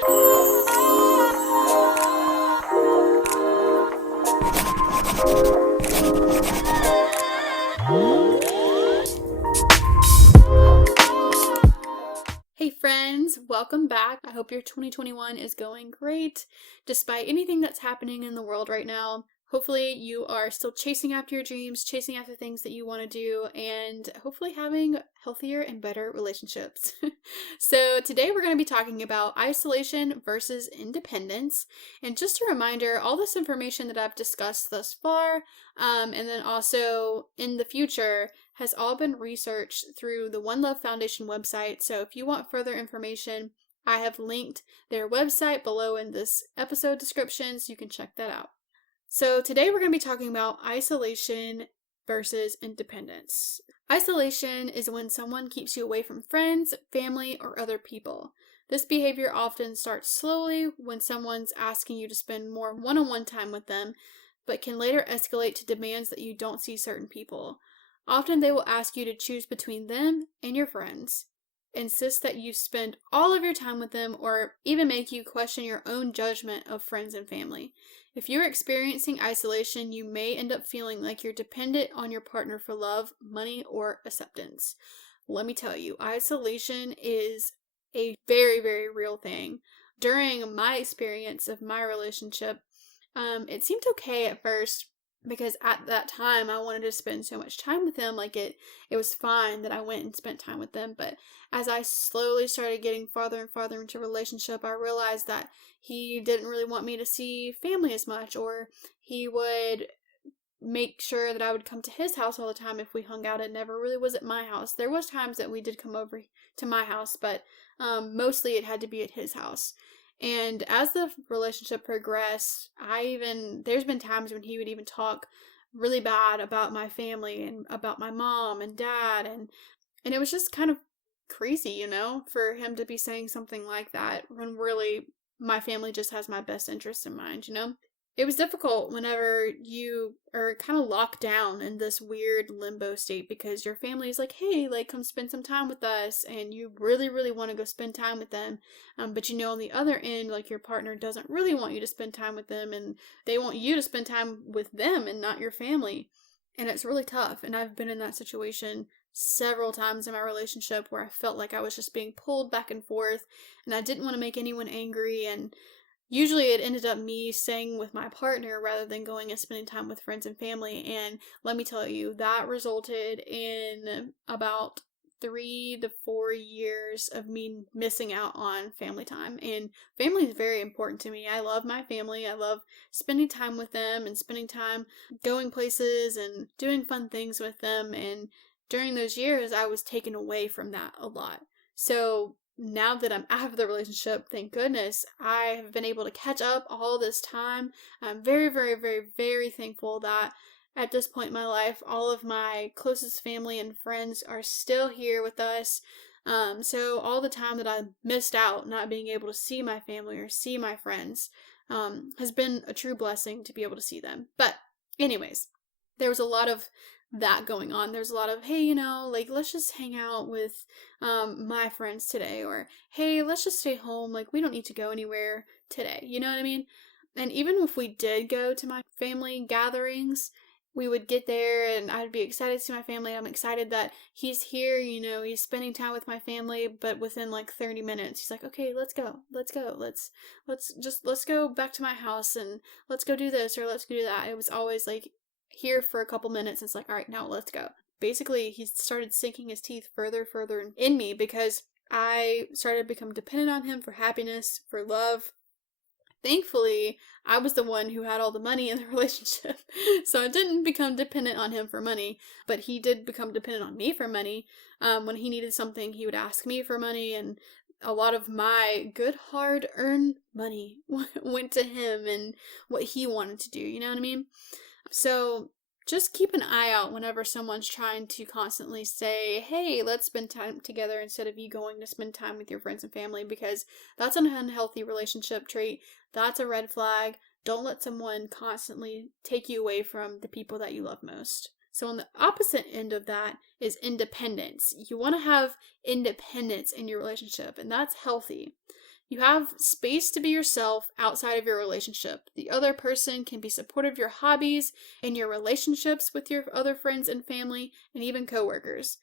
Hey friends, welcome back. I hope your 2021 is going great despite anything that's happening in the world right now. Hopefully you are still chasing after your dreams, chasing after things that you want to do, and hopefully having healthier and better relationships. So today we're going to be talking about isolation versus independence. And just a reminder, all this information that I've discussed thus far, and then also in the future, has all been researched through the One Love Foundation website. So if you want further information, I have linked their website below in this episode description, so you can check that out. So today we're going to be talking about isolation versus independence. Isolation is when someone keeps you away from friends, family, or other people. This behavior often starts slowly when someone's asking you to spend more one-on-one time with them, but can later escalate to demands that you don't see certain people. Often they will ask you to choose between them and your friends, insist that you spend all of your time with them, or even make you question your own judgment of friends and family. If you're experiencing isolation, you may end up feeling like you're dependent on your partner for love, money, or acceptance. Let me tell you, isolation is a very, very real thing. During my experience of my relationship, it seemed okay at first, because at that time I wanted to spend so much time with him. Like it was fine that I went and spent time with them, but as I slowly started getting farther and farther into a relationship, I realized that he didn't really want me to see family as much, or he would make sure that I would come to his house all the time if we hung out. It never really was at my house. There was times that we did come over to my house, but mostly it had to be at his house. And as the relationship progressed, there's been times when he would even talk really bad about my family and about my mom and dad, and it was just kind of crazy, for him to be saying something like that when really my family just has my best interest in mind. It was difficult whenever you are kind of locked down in this weird limbo state, because your family is like, hey, like, come spend some time with us, and you really, really want to go spend time with them, but on the other end, like, your partner doesn't really want you to spend time with them, and they want you to spend time with them and not your family, and it's really tough. And I've been in that situation several times in my relationship where I felt like I was just being pulled back and forth, and I didn't want to make anyone angry, and usually it ended up me staying with my partner rather than going and spending time with friends and family. And let me tell you, that resulted in about 3 to 4 years of me missing out on family time. And family is very important to me. I love my family. I love spending time with them and spending time going places and doing fun things with them. And during those years, I was taken away from that a lot. So now that I'm out of the relationship, thank goodness, I have been able to catch up all this time. I'm very, very, very, very thankful that at this point in my life, all of my closest family and friends are still here with us. So all the time that I missed out not being able to see my family or see my friends has been a true blessing to be able to see them. But anyways, there was a lot of that going on. There's a lot of, hey, like, let's just hang out with my friends today, or hey, let's just stay home, like, we don't need to go anywhere today, you know what I mean? And even if we did go to my family gatherings, we would get there and I'd be excited to see my family. I'm excited that he's here, he's spending time with my family, but within like 30 minutes he's like, okay, let's go, let's go back to my house, and let's go do this or let's go do that. It was always like, here for a couple minutes, it's like, all right, now let's go. Basically, he started sinking his teeth further in me, because I started to become dependent on him for happiness, for love. Thankfully, I was the one who had all the money in the relationship, so I didn't become dependent on him for money, but he did become dependent on me for money. When he needed something, he would ask me for money, and a lot of my good hard-earned money went to him and what he wanted to do, you know what I mean? So just keep an eye out whenever someone's trying to constantly say, hey, let's spend time together, instead of you going to spend time with your friends and family, because that's an unhealthy relationship trait. That's a red flag. Don't let someone constantly take you away from the people that you love most. So on the opposite end of that is independence. You want to have independence in your relationship, and that's healthy. You have space to be yourself outside of your relationship. The other person can be supportive of your hobbies and your relationships with your other friends and family and even coworkers.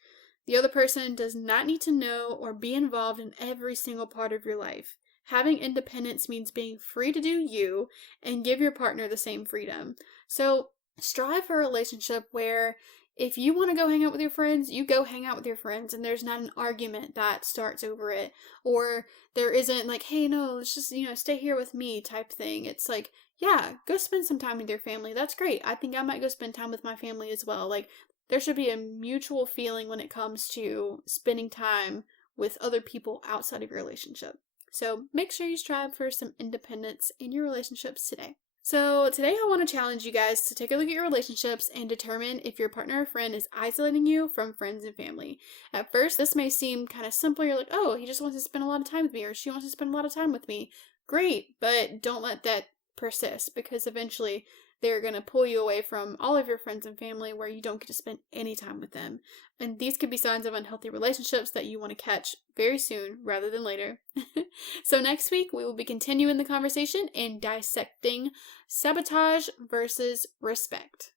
The other person does not need to know or be involved in every single part of your life. Having independence means being free to do you and give your partner the same freedom. So strive for a relationship where if you want to go hang out with your friends, you go hang out with your friends and there's not an argument that starts over it. Or there isn't like, hey, no, let's just, stay here with me type thing. It's like, yeah, go spend some time with your family. That's great. I think I might go spend time with my family as well. Like, there should be a mutual feeling when it comes to spending time with other people outside of your relationship. So make sure you strive for some independence in your relationships today. So today I want to challenge you guys to take a look at your relationships and determine if your partner or friend is isolating you from friends and family. At first, this may seem kind of simple. You're like, oh, he just wants to spend a lot of time with me, or she wants to spend a lot of time with me. Great, but don't let that persist, because eventually they're going to pull you away from all of your friends and family where you don't get to spend any time with them. And these could be signs of unhealthy relationships that you want to catch very soon rather than later. So next week, we will be continuing the conversation and dissecting sabotage versus respect.